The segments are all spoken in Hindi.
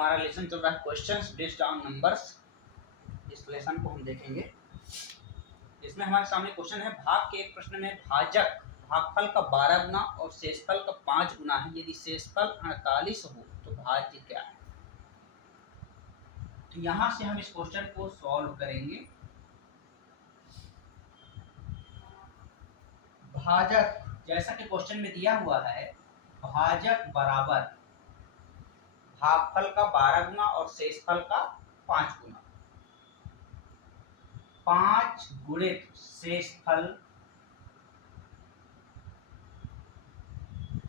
हमारा लेसन चल रहा है क्वेश्चंस बेस्ड ऑन नंबर्स। इस लेसन को हम देखेंगे। इसमें हमारे सामने क्वेश्चन है, भाग के एक प्रश्न में भाजक भागफल का 12 गुना और शेषफल का 5 गुना है। यदि शेषफल 48 हो तो भाज्य क्या है। तो यहां से हम इस क्वेश्चन को सॉल्व करेंगे। भाजक जैसा कि क्वेश्चन में दिया हुआ है, भाजक बराबर भागफल का 12 गुना और शेषफल का 5 गुना। 5 गुणित शेषफल,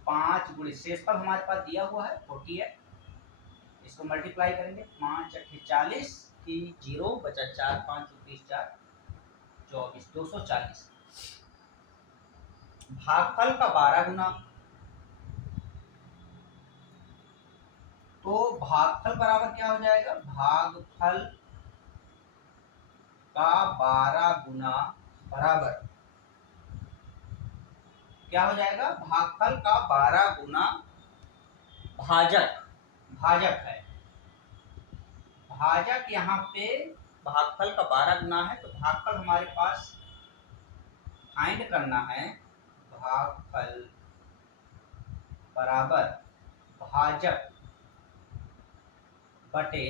5 गुणित शेषफल हमारे पास दिया हुआ है 40 है। इसको मल्टीप्लाई करेंगे, 5 8 40 की 0 बचा 4, 5 30 4 24, 240। भागफल का 12 गुना, तो भागफल बराबर क्या हो जाएगा, भागफल का 12 गुना बराबर क्या हो जाएगा, भागफल का 12 गुना भाजक, भाजक है। भाजक यहाँ पे भागफल का 12 गुना है, तो भागफल हमारे पास फाइंड करना है। भागफल बराबर भाजक बटे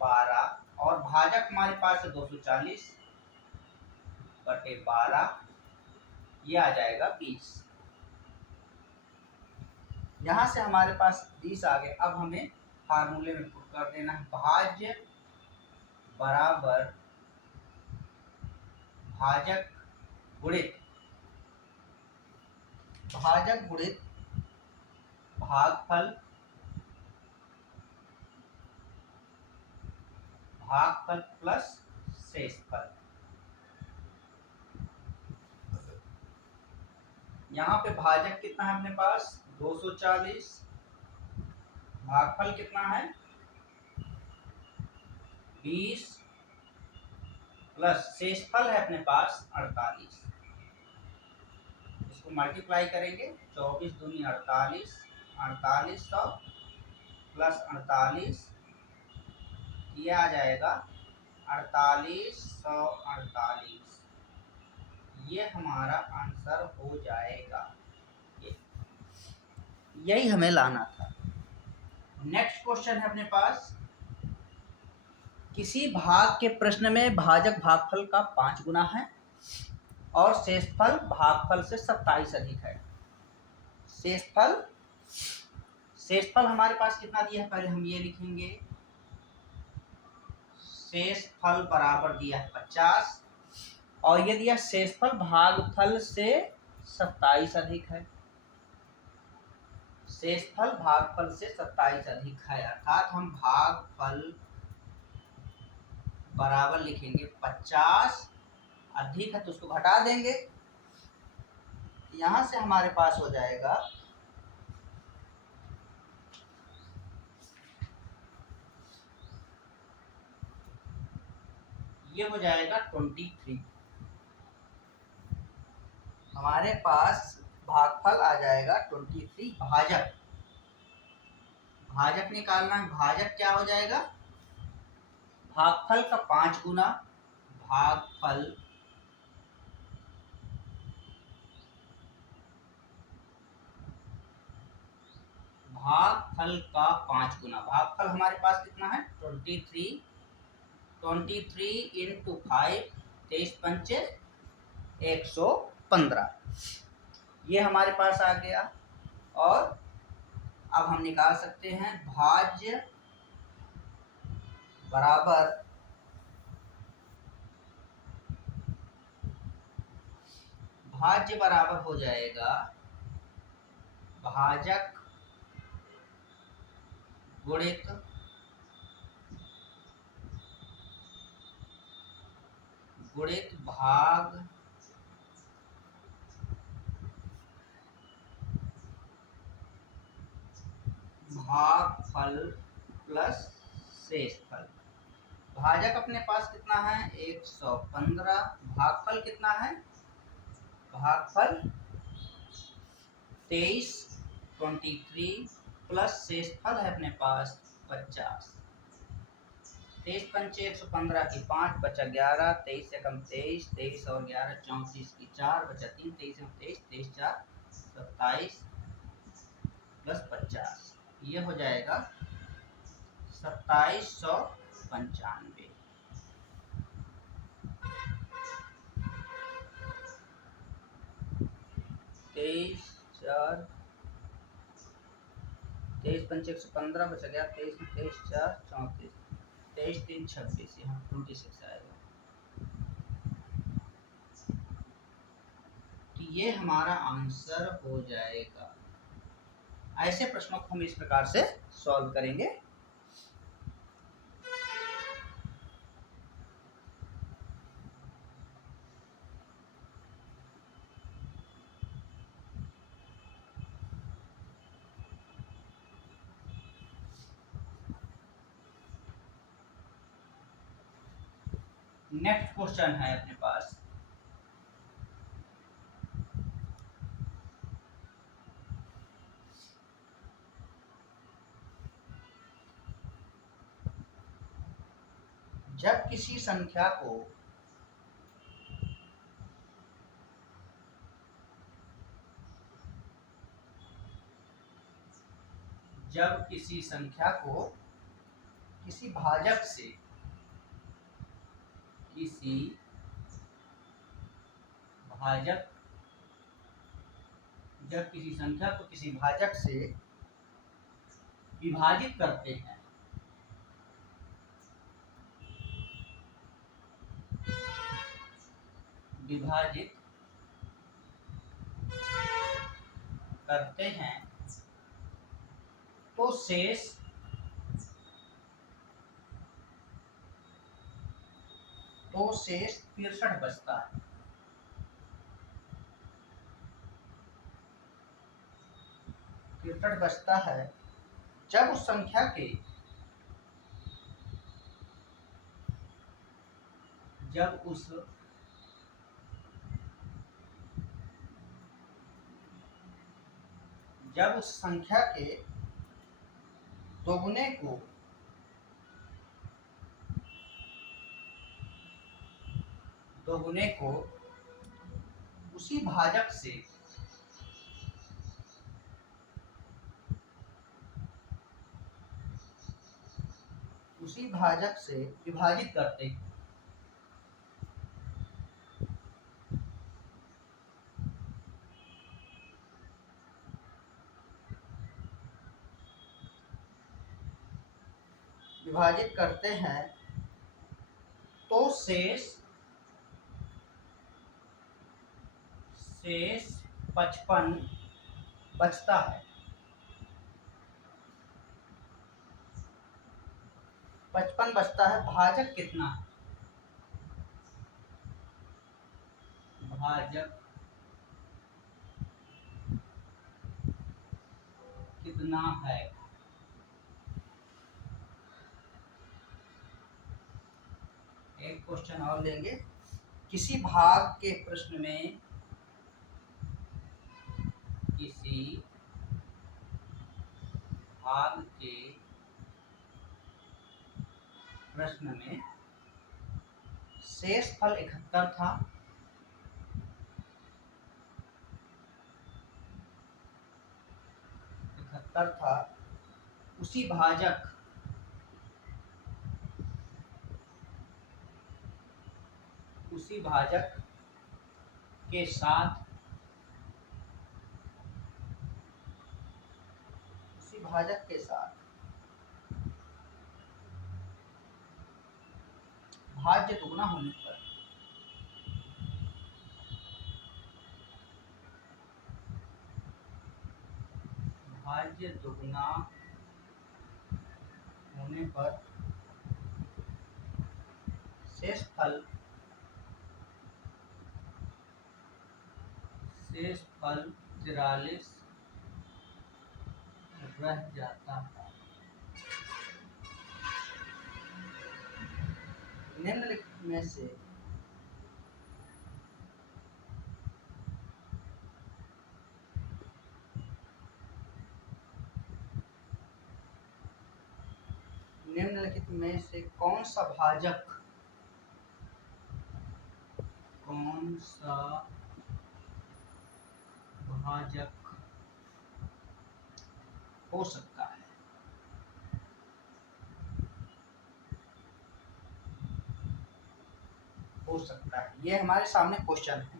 12, और भाजक हमारे पास है 240 बटे 12, ये आ जाएगा 20। यहाँ से हमारे पास 20 आ गए। अब हमें फार्मूले में पुट कर देना है, भाज्य बराबर भाजक गुणित भागफल, भागफल प्लस शेषफल। यहाँ पे भाजक कितना है अपने पास 240, भागफल कितना है 20, प्लस शेषफल है अपने पास 48। इसको मल्टीप्लाई करेंगे, 24 दूनी 48, 4800 प्लस 48, ये आ जाएगा 4848। ये हमारा आंसर हो जाएगा। यही हमें लाना था। नेक्स्ट क्वेश्चन है अपने पास, किसी भाग के प्रश्न में भाजक भागफल का 5 गुना है और शेषफल भागफल से 27 अधिक है। शेषफल हमारे पास कितना दिया है, पहले हम ये लिखेंगे। शेषफल बराबर दिया है 50, और ये दिया शेषफल भागफल से 27 अधिक है। शेषफल भागफल से 27 अधिक है, अर्थात हम भागफल बराबर लिखेंगे 50, अधिक है तो उसको घटा देंगे। यहां से हमारे पास हो जाएगा ये हो जाएगा 23। हमारे पास भागफल आ जाएगा 23। भाजक निकालना है, भाजक क्या हो जाएगा, भागफल का 5 गुना, भागफल का 5 गुना। भागफल हमारे पास कितना है 23, 23 इंटू 5, 23 पंचे 115, ये हमारे पास आ गया। और अब हम निकाल सकते हैं भाज्य बराबर हो जाएगा भाजक गुणित भागफल प्लस शेषफल। भाजक अपने पास कितना है 115, भागफल कितना है, भागफल 23 प्लस शेषफल है अपने पास 50। 23 पंचे 115 की 5 बचा 11, 23 से कम 23, 23 और 11 34 की 4 बचा 3, 23 से कम 23, 23 4 27 प्लस 50, ये हो जाएगा 2795। 23 4 23 पंचे 115 बचा गया, 23 23 4 34, 23 3 26, यहाँ 26 आएगा। तो ये हमारा आंसर हो जाएगा। ऐसे प्रश्नों को हम इस प्रकार से सॉल्व करेंगे। नेक्स्ट क्वेश्चन है अपने पास, जब किसी संख्या को किसी भाजक से जब किसी संख्या को किसी भाजक से विभाजित करते हैं, तो शेष 63 बचता है। जब उस संख्या के दोगुने को उसी भाजक से विभाजित करते हैं, तो शेष 55 बचता है। 55 बचता है। भाजक कितना है? एक क्वेश्चन और लेंगे। किसी भाग के प्रश्न में शेष फल 71 था। उसी भाजक के साथ भाज्य दुगना होने पर शेष फल 43 रह जाता है। निम्नलिखित में से निम्नलिखित में से कौन सा भाजक हो सकता है? ये हमारे सामने क्वेश्चन है।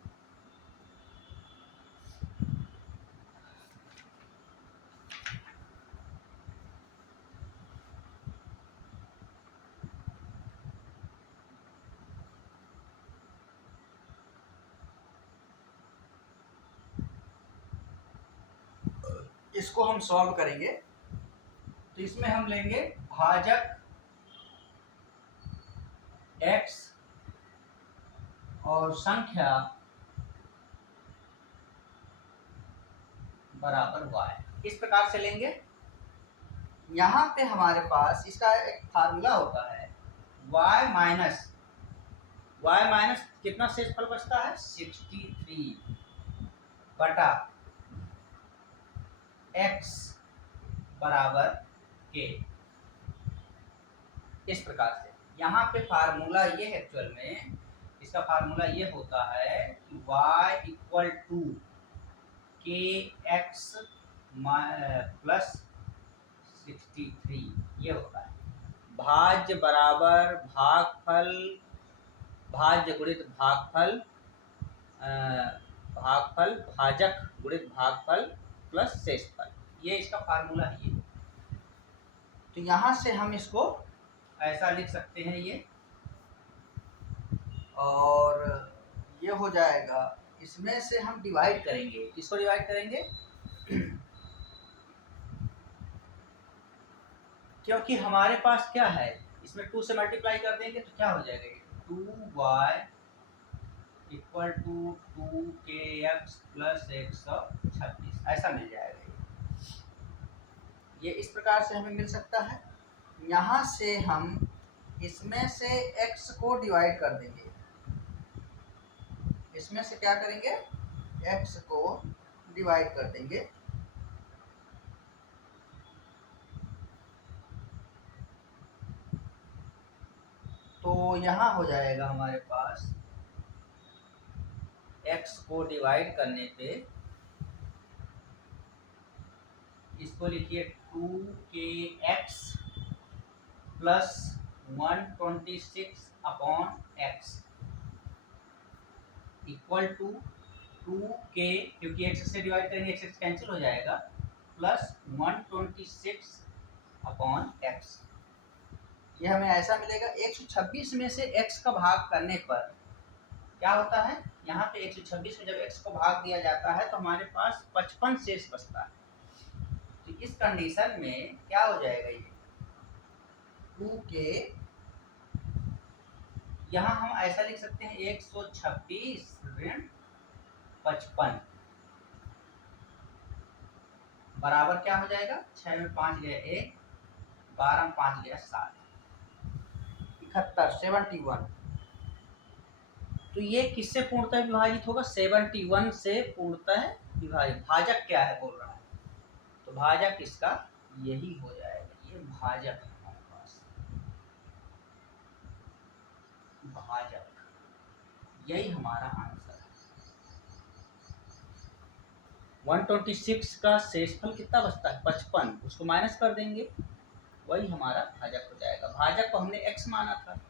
इसको हम सॉल्व करेंगे। तो इसमें हम लेंगे भाजक x और संख्या बराबर y, इस प्रकार से लेंगे। यहाँ पे हमारे पास इसका एक फार्मूला होता है y माइनस कितना शेषफल बचता है 63 बटा x बराबर k। इस प्रकार से यहाँ पे फार्मूला ये है, एक्चुअल में इसका फार्मूला ये होता है कि y इक्वल टू के एक्स प्लस 63 ये होता है। भाज्य बराबर भागफल, भाज्य गुणित भागफल, भागफल भाजक गुणित भागफल प्लस शेषफल, ये इसका फार्मूला है। ये तो यहाँ से हम इसको ऐसा लिख सकते हैं ये, और ये हो जाएगा। इसमें से हम डिवाइड करेंगे, किसको डिवाइड करेंगे? क्योंकि हमारे पास क्या है, इसमें 2 से मल्टीप्लाई कर देंगे तो क्या हो जाएगा, 2y equal to 2kx plus 126 ऐसा मिल जाएगा। ये इस प्रकार से हमें मिल सकता है। यहाँ से हम इसमें से x को डिवाइड कर देंगे, इसमें से क्या करेंगे, x को डिवाइड कर देंगे। तो यहाँ हो जाएगा हमारे पास x को डिवाइड करने पे, इसको लिखिए 2kx plus 126 upon x equal to 2k, क्योंकि x से डिवाइड करेंगे x कैंसिल हो जाएगा, प्लस 126 अपॉन x। ये हमें ऐसा मिलेगा। 126 में से x का भाग करने पर क्या होता है, यहाँ पे 126 में जब x को भाग दिया जाता है तो हमारे पास 55 शेष बचता है। तो इस कंडीशन में क्या हो जाएगा, ये 2k, यहाँ हम ऐसा लिख सकते हैं 126 ऋण 55 बराबर क्या हो जाएगा, 6 में 5 गया 1, 12 में 5 गया 7, 71। तो ये किससे पूर्णतः विभाजित होगा, 71 से पूर्णतः विभाजित। भाजक क्या है बोल रहा है, तो भाजक इसका यही हो जाएगा। ये भाजक है हमारे पास, भाजक, यही हमारा आंसर है। 126 का शेषफल कितना बचता है 55, उसको माइनस कर देंगे, वही हमारा भाजक हो जाएगा। भाजक को हमने x माना था,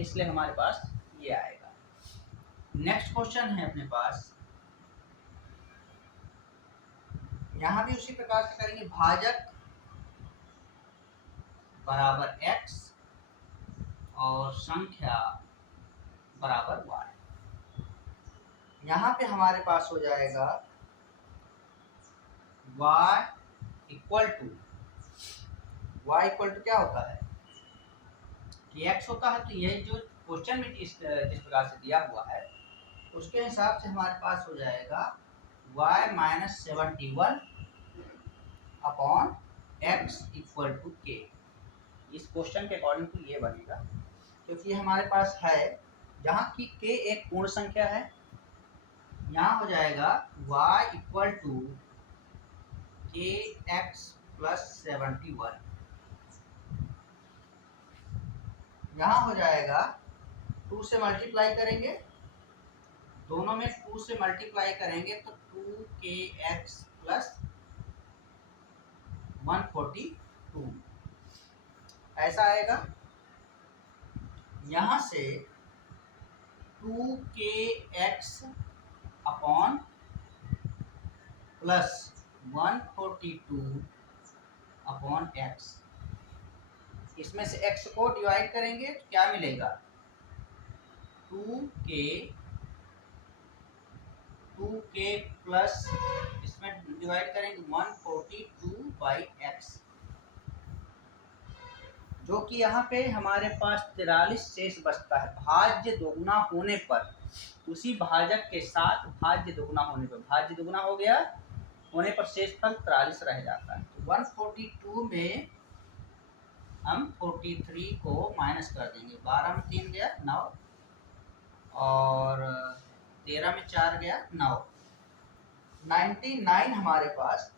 इसलिए हमारे पास ये आएगा। नेक्स्ट क्वेश्चन है अपने पास, यहाँ भी उसी प्रकार से करेंगे। भाजक बराबर x और संख्या बराबर y। यहाँ पे हमारे पास हो जाएगा y इक्वल टू क्या होता है कि x होता है। तो यही जो क्वेश्चन में जिस प्रकार से दिया हुआ है उसके हिसाब से हमारे पास हो जाएगा y minus 71 upon x equal to k। इस क्वेश्चन के अकॉर्डिंग टू ये बनेगा, क्योंकि हमारे पास है जहाँ की k एक पूर्ण संख्या है। यहाँ हो जाएगा y इक्वल टू के एक्स प्लस 71 यहाँ हो जाएगा 2 से मल्टीप्लाई करेंगे, दोनों में 2 से मल्टीप्लाई करेंगे तो 2kx प्लस 142 ऐसा आएगा। यहाँ से 2kx upon plus 142 upon x, इसमें से x को डिवाइड करेंगे तो क्या मिलेगा, 2k प्लस इसमें डिवाइड करेंगे 142 बाई x, जो कि यहाँ पे हमारे पास 43 शेष बचता है। भाज्य दोगुना होने पर, उसी भाजक के साथ भाज्य दोगुना होने पर, भाज्य दोगुना हो गया होने पर शेषफल 43 रह जाता है। तो 142 में हम 43 को माइनस कर देंगे, 12 में 3 गया 9 और 13 में 4 गया 9, 99 हमारे पास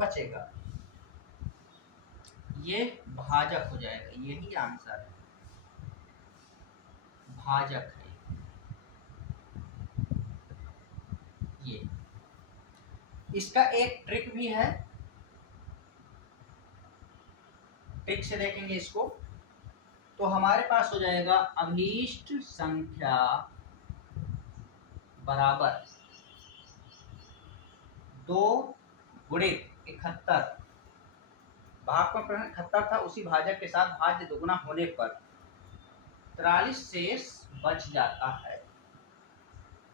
बचेगा। ये भाजक हो जाएगा, यही आंसर है, भाजक है ये। इसका एक ट्रिक भी है, ट्रिक से देखेंगे इसको तो हमारे पास हो जाएगा अभीष्ट संख्या बराबर 2 गुणित 71, भाग का प्रश्न 71 था, उसी भाजक के साथ भाज्य दोगुना होने पर 43 शेष बच जाता है।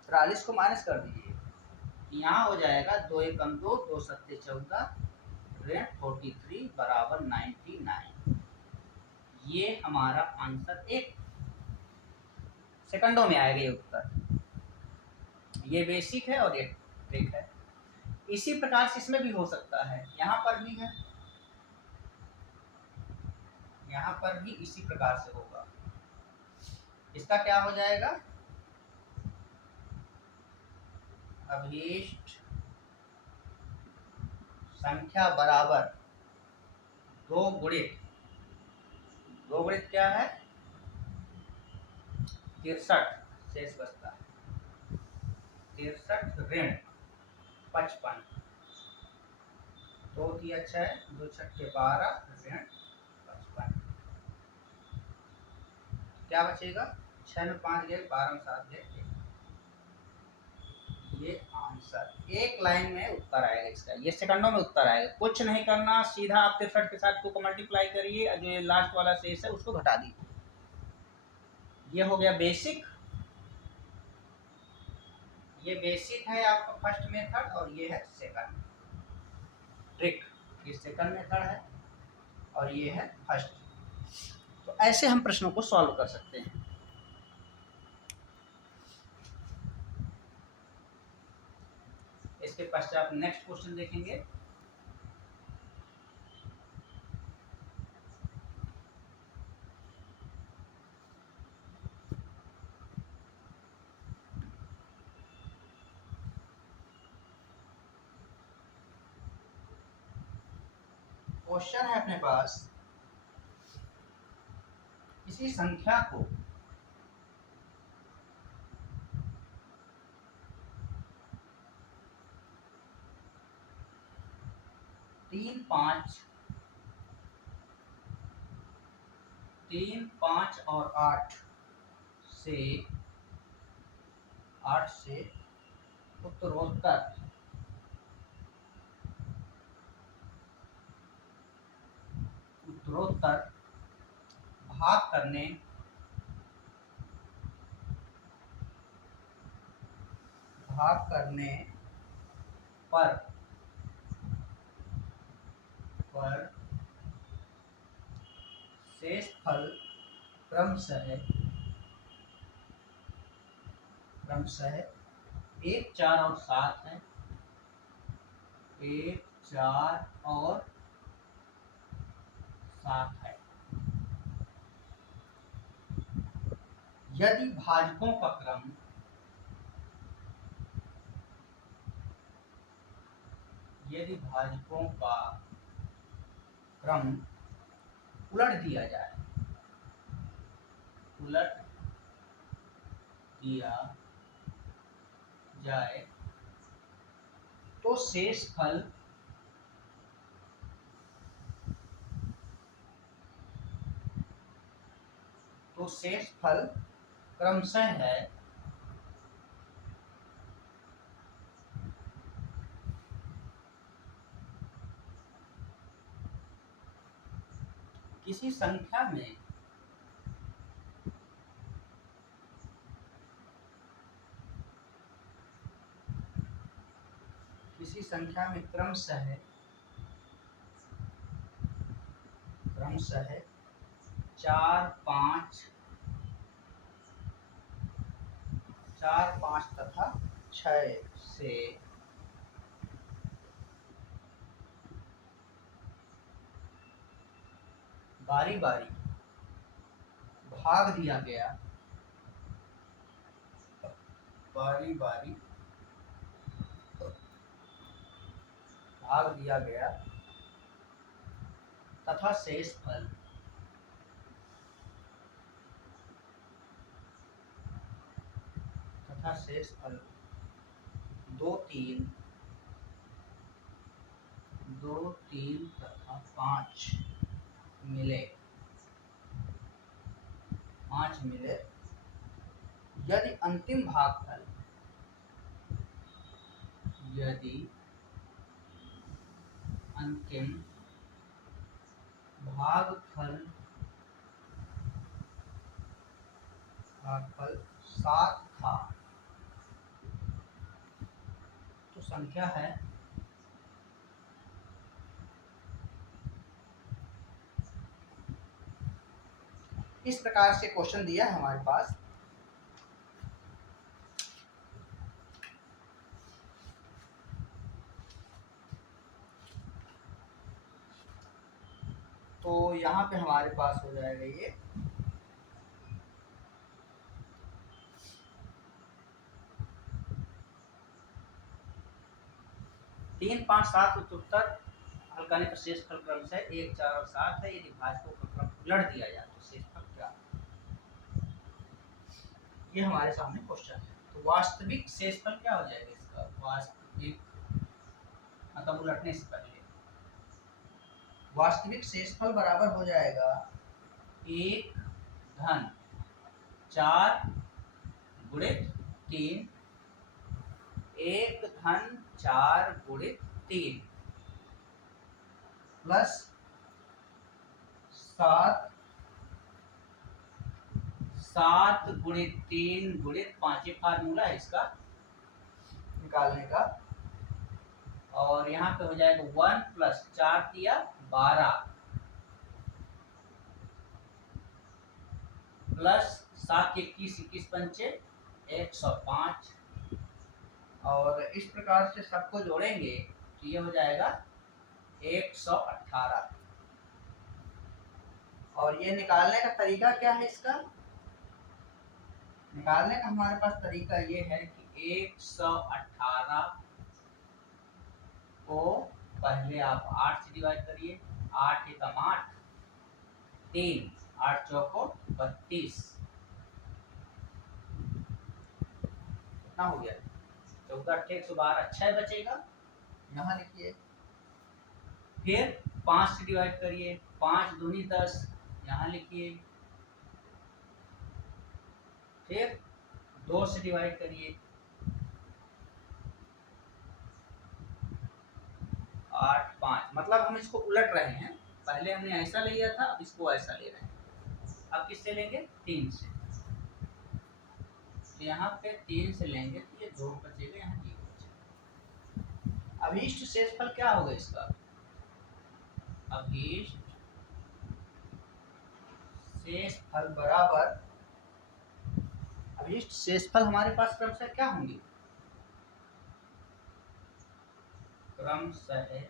43 को माइनस कर दीजिए, यहाँ हो जाएगा 2 एकम 2, 2 सत्ते 14, ऋण 43 बराबर 99। ये हमारा आंसर 1 सेकंडों में आएगा ये उत्तर। ये बेसिक है और ये ट्रिक है। इसी प्रकार से इसमें भी हो सकता है, यहाँ पर भी है, यहाँ पर भी इसी प्रकार से होगा। इसका क्या हो जाएगा, अभीष्ट संख्या बराबर 2 गुणित क्या है 63 शेष बचता है, 63 ऋण 55, 2 दिया 6, 2 छक्के 12 ऋण 55, क्या बचेगा 6 में 5 गए, 12 में 7 गए, ये आंसर एक लाइन में उत्तर आएगा इसका, ये सेकंडों में उत्तर आएगा। कुछ नहीं करना, सीधा आप 63 के साथ 2 को मल्टीप्लाई करिए, जो ये लास्ट वाला शेष है उसको घटा दीजिए। ये हो गया बेसिक, ये बेसिक है आपका फर्स्ट मेथड और ये है सेकंड ट्रिक, ये सेकंड मेथड है और ये है फर्स्ट। तो ऐसे हम प्रश्नों को सॉल्व कर सकते हैं। इसके पश्चात नेक्स्ट क्वेश्चन देखेंगे। क्वेश्चन है अपने पास, किसी संख्या को तीन पाँच और 8 से उत्तरोत्तर भाग करने पर शेषफल क्रमशः 1, 4 और 7 है, 1, 4 और 7 है। यदि भाजकों का क्रम उलट दिया जाए, उलट दिया जाए तो शेष फल क्रमशः है किसी संख्या में क्रमशः 4, 5 तथा 6 से बारी बारी भाग दिया गया तथा शेष फल दो तीन तथा 5 मिले यदि अंतिम भागफल भागफल 7 था तो संख्या है इस प्रकार से क्वेश्चन दिया है हमारे पास। तो यहाँ पे हमारे पास हो जाएगा ये 3, 5, 7 उत्तर हल करने का शेष फल क्रमशः 1, 4 और 7 है। यदि भाजकों का क्रम उलट दिया जाए तो शेष फल क्या? ये हमारे सामने क्वेश्चन है। तो वास्तविक शेषफल क्या हो जाएगा इसका? वास्तविक मतलब उलटने से पहले वास्तविक शेषफल बराबर हो जाएगा 1 धन 4 गुणित 3, 1 धन 4 गुणित 3 प्लस 7 गुणित 3 गुणित 5। ये फार्मूला है इसका निकालने का। और यहाँ पे हो जाएगा 1 प्लस 4 दिया 12 प्लस 7 21 21 पंचे 105। और इस प्रकार से सबको जोड़ेंगे तो ये हो जाएगा 118। और ये निकालने का तरीका क्या है इसका? निकालने का हमारे पास तरीका ये है कि 118 को पहले आप 8 से डिवाइड करिए। 8 एकम 8, 3, 8 चौको 32। कितना हो गया? 14 112, 6 बचेगा, यहाँ लिखिए। फिर 5 से डिवाइड करिए। 5 दूनी 10, यहाँ लिखिए। फिर 2 से डिवाइड करिए। 8, 5, मतलब हम इसको उलट रहे हैं। पहले हमने ऐसा लिया था, अब इसको ऐसा ले रहे हैं। अब किससे लेंगे? 3 से। तो यहाँ पे 3 से लेंगे तो ये 2 बचेगा, यहाँ 0 बचेगा। अभीष्ट शेषफल क्या होगा इसका? अभीष्ट शेषफल बराबर, अभीष्ट शेषफल हमारे पास क्रमशः क्या होंगे? क्रमशः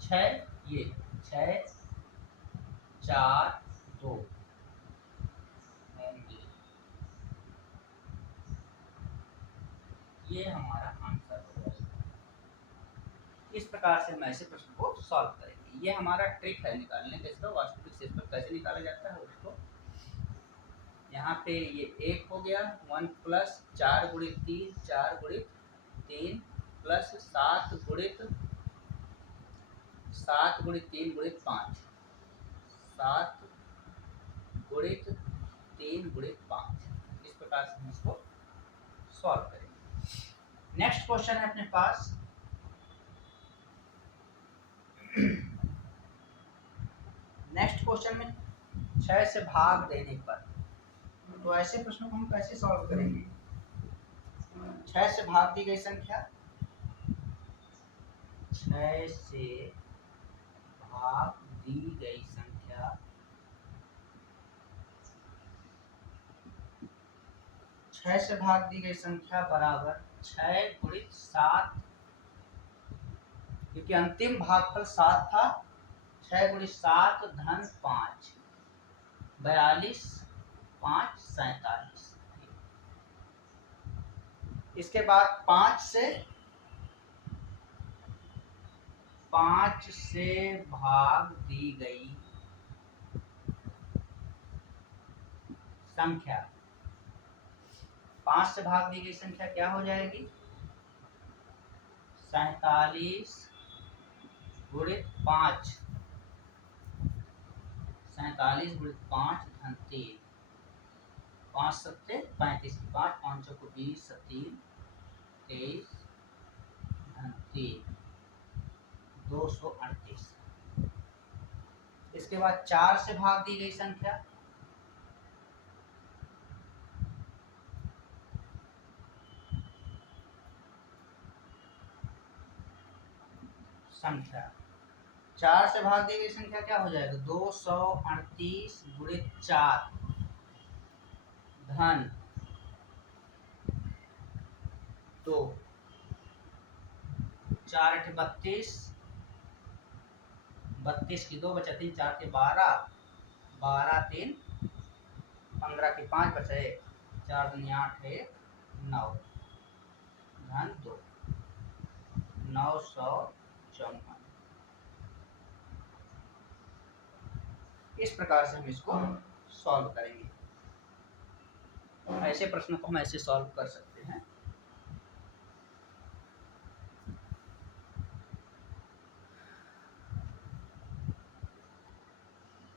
6, ये 6, 4, 2 होंगे। ये हमारा आंसर होगा। इस प्रकार से हम ऐसे प्रश्न को सॉल्व करेंगे। ये हमारा ट्रिक है निकालने का इसका, वास्तविक शेषफल कैसे निकाला जाता है उसको। यहाँ पे ये 1 हो गया, 1 प्लस 4 गुणित 3, 4 गुणित 3 प्लस 7 गुणित 3 गुणित 5, 7 गुणित 3 गुणित 5। इस प्रकार से हम इसको सॉल्व करेंगे। नेक्स्ट क्वेश्चन है अपने पास नेक्स्ट क्वेश्चन में 6 से भाग देने पर, तो ऐसे प्रश्नों को हम कैसे सॉल्व करेंगे। 6 से भाग दी गई संख्या, 6 से भाग दी गई संख्या 6 से भाग दी गई संख्या बराबर 6 गुणित 7, क्योंकि अंतिम भागफल 7 था। 6 गुणित 7 धन 5, 42, 5 47। इसके बाद 5 से भाग दी गई संख्या, 5 से भाग दी गई संख्या क्या हो जाएगी, 47 गुणित 5, 47 गुणित 5 धन 3, 5 सत्ते 35, 5 5 को 20, 3 23 धन 3 238। इसके बाद 4 से भाग दी गई संख्या, संख्या 4 से भाग दी गई संख्या क्या हो जाएगा, 238 गुणित 4 धन 2, 4 8 32, 32 की 2 बचा 3, 4 के 12, 12 3 15 की 5 बचा 1, 4 दूनी 8 है 9 धन 2, 954। इस प्रकार से हम इसको सॉल्व करेंगे। ऐसे प्रश्नों को हम ऐसे सॉल्व कर सकते हैं।